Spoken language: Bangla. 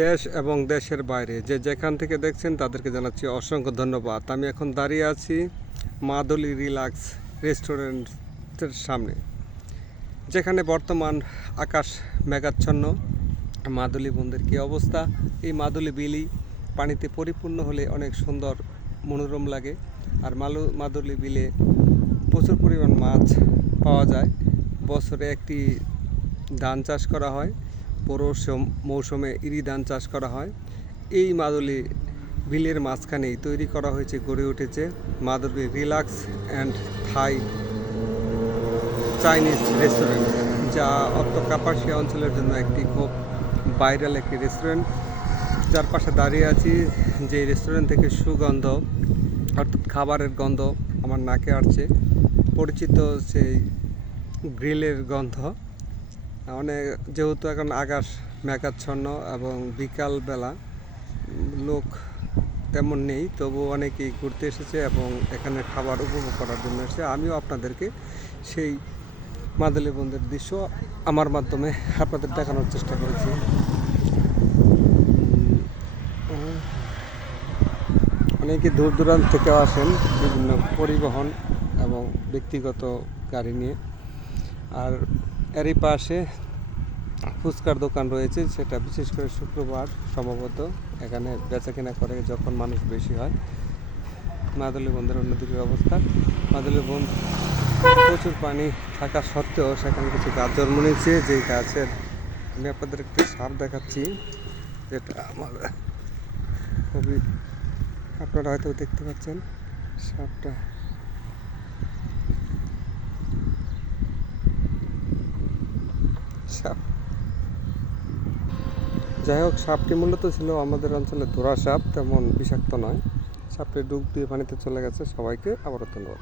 দেশ এবং দেশের বাইরে যে যেখান থেকে দেখছেন তাদেরকে জানাচ্ছি অসংখ্য ধন্যবাদ। আমি এখন দাঁড়িয়ে আছি মাদুলি রিল্যাক্স রেস্টুরেন্টের সামনে, যেখানে বর্তমান আকাশ মেঘাচ্ছন্ন। মাদুলি বন্দরের কী অবস্থা! এই মাদুলি বিলি পানিতে পরিপূর্ণ হলে অনেক সুন্দর মনোরম লাগে। আর মাদুলি বিলে প্রচুর পরিমাণ মাছ পাওয়া যায়। বছরে একটি ধান চাষ করা হয়, পুরো মৌসুমে ইরি ধান চাষ করা হয়। এই মাদুলি বিলের মাঝখানেই তৈরি করা হয়েছে, গড়ে উঠেছে মাদুলি relax and Thai Chinese restaurant, যা অত্র কাপাসিয়া অঞ্চলের জন্য একটি খুব ভাইরাল একটি রেস্টুরেন্ট। যার পাশে দাঁড়িয়ে আছি, যে রেস্টুরেন্ট থেকে সুগন্ধ অর্থাৎ খাবারের গন্ধ আমার নাকে আসছে, পরিচিত সেই গ্রিলের গন্ধ। অনেক যেহেতু এখন আকাশ মেঘাচ্ছন্ন এবং বিকালবেলা, লোক তেমন নেই, তবু অনেকেই ঘুরতে এসেছে এবং এখানে খাবার উপভোগ করার জন্য এসেছে। আমিও আপনাদেরকে সেই মাদুলি বন্দরের দৃশ্য আমার মাধ্যমে আপনাদের দেখানোর চেষ্টা করেছি। অনেকে দূর দূরান্ত থেকেও আসেন বিভিন্ন পরিবহন এবং ব্যক্তিগত গাড়ি নিয়ে। আর এরই পাশে ফুচকার দোকান রয়েছে, সেটা বিশেষ করে শুক্রবার সম্ভবত এখানে বেচাকেনা করে যখন মানুষ বেশি হয়। মাদুলি বন্দরের অন্যদিকের অবস্থা, মাদুলি বন্দর প্রচুর পানি থাকা সত্ত্বেও সেখানে কিছু গাছ জন্ম নিয়েছে। যেই গাছের আমি আপনাদের একটু সাপ দেখাচ্ছি, যেটা আমার খুবই, আপনারা হয়তো দেখতে পাচ্ছেন সাপটা। সাপ, যাই হোক, সাপটি মূলত ছিল আমাদের অঞ্চলে ধরা সাপ, তেমন বিষাক্ত নয়। সাপটি ডুব দিয়ে পানিতে চলে গেছে। সবাইকে আবারও ধন্যবাদ।